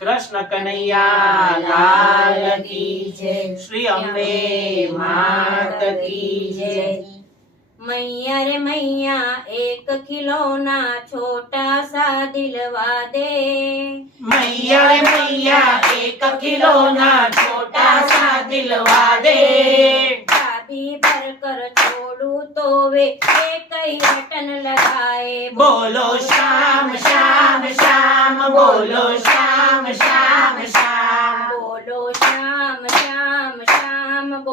कृष्ण कन्हैया लाल की जय। श्री अम्बे मात की जय। मैया रे मैया एक खिलौना छोटा सा दिलवा दे। मैया रे मैया एक खिलौना छोटा सा दिलवा दे। शादी भर कर छोड़ू तो वे एक ही बटन लगाए। बोलो श्याम श्याम श्याम बोलो शाम।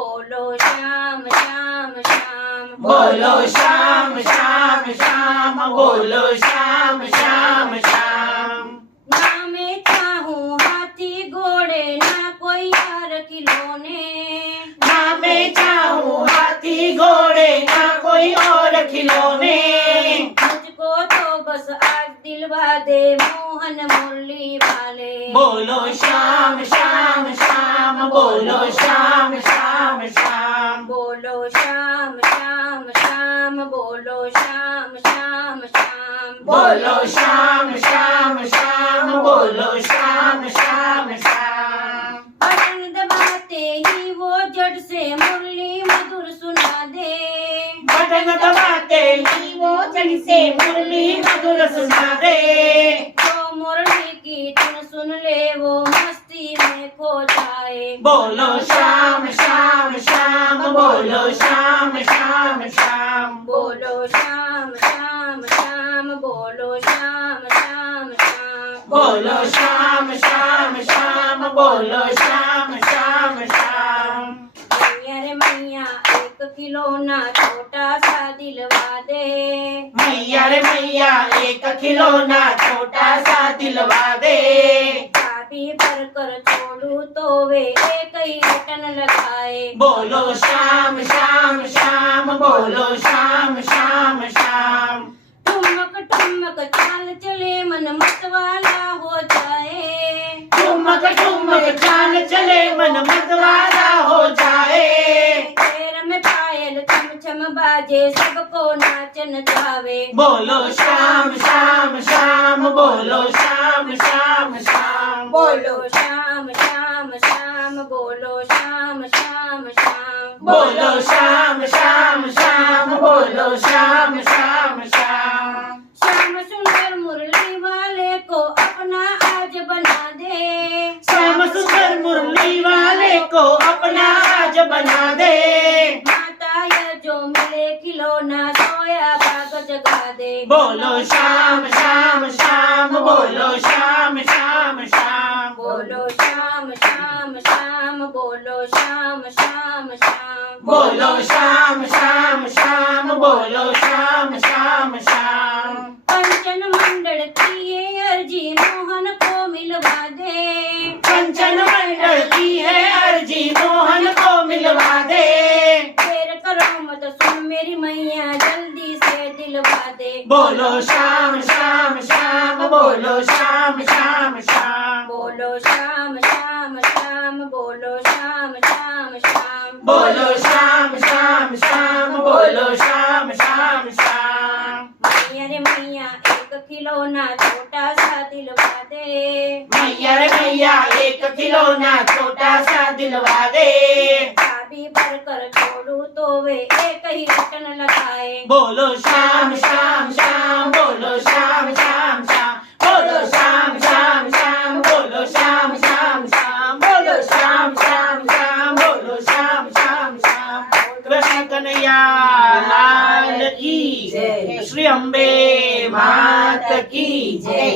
बोलो श्याम श्याम श्याम। बोलो श्याम श्याम श्याम बोलो श्याम श्याम श्याम। ना मैं चाहूँ हाथी घोड़े ना कोई यार खिलौने। ना मैं चाहूँ हाथी घोड़े ना कोई और खिलौने। मुझको तो बस आज दिलवा दे मोहन मुरली वाले। बोलो श्याम श्याम श्याम बोलो श्याम। श्याम श्याम बोलो श्याम श्याम श्याम बोलो श्याम श्याम श्याम बोलो श्याम श्याम श्याम बोलो श्याम श्याम श्याम बटन दबाते ही वो जड़ से मुरली मधुर सुना दे बटन दबाते ही वो जड़ से मुरली मधुर सुना दे जो मुरली की धुन सुन ले वो मस्ती में खो जाए बोलो श्याम श्याम श्याम बोलो श्याम श्याम श्याम। बोलो श्याम श्याम श्याम बोलो श्याम श्याम श्याम। बोलो श्याम श्याम श्याम बोलो श्याम श्याम श्याम। मैया रे मैया एक खिलौना छोटा सा दिलवा दे। मैया रे मैया एक खिलौना छोटा सा दिलवा दे। चाबी भर कर तो वे एक ही बटन लगाए। बोलो श्याम श्याम श्याम बोलो श्याम श्याम श्याम। ठुमक ठुमक चाल चले मन मत वाला हो जाए। ठुमक ठुमक चाल चले मन मत वाला हो जाए। पैर में पायल छम छम बाजे सबको नाचन जावे बोलो श्याम श्याम श्याम बोलो श्याम श्याम श्याम। बोलो श्याम श्याम श्याम श्याम बोलो श्याम श्याम श्याम बोलो श्याम श्याम श्याम श्याम सुंदर मुरली वाले को अपना आज बना दे। श्याम सुंदर मुरली वाले को अपना आज बना दे। माता या जो मिले खिलौना सोया बाग जगा दे। बोलो श्याम श्याम श्याम बोलो श्याम श्याम श्याम। बोलो श्याम श्याम श्याम बोलो श्याम श्याम श्याम। बोलो श्याम श्याम श्याम बोलो श्याम श्याम श्याम। पंचन मंडल की ये अर्जी मोहन को मिलवा दे। कंचन मंडल की है अर्जी मोहन को मिलवा दे। देर करो मत सुन मेरी मैया जल्दी से दिलवा दे। बोलो श्याम बोलो श्याम श्याम श्याम। बोलो श्याम श्याम श्याम बोलो श्याम श्याम श्याम। बोलो श्याम श्याम श्याम बोलो श्याम श्याम श्याम। मैया रे मैया एक खिलौना छोटा सा दिलवा दे। मैया रे मैया एक खिलौना छोटा सा दिलवा दे। चाबी भर कर छोड़ू तो वे एक ही बटन लगाए। बोलो श्याम श्याम श्याम। કૃષ્ણ કનૈયા લાલ કી શ્રી અંબે માત કી જય.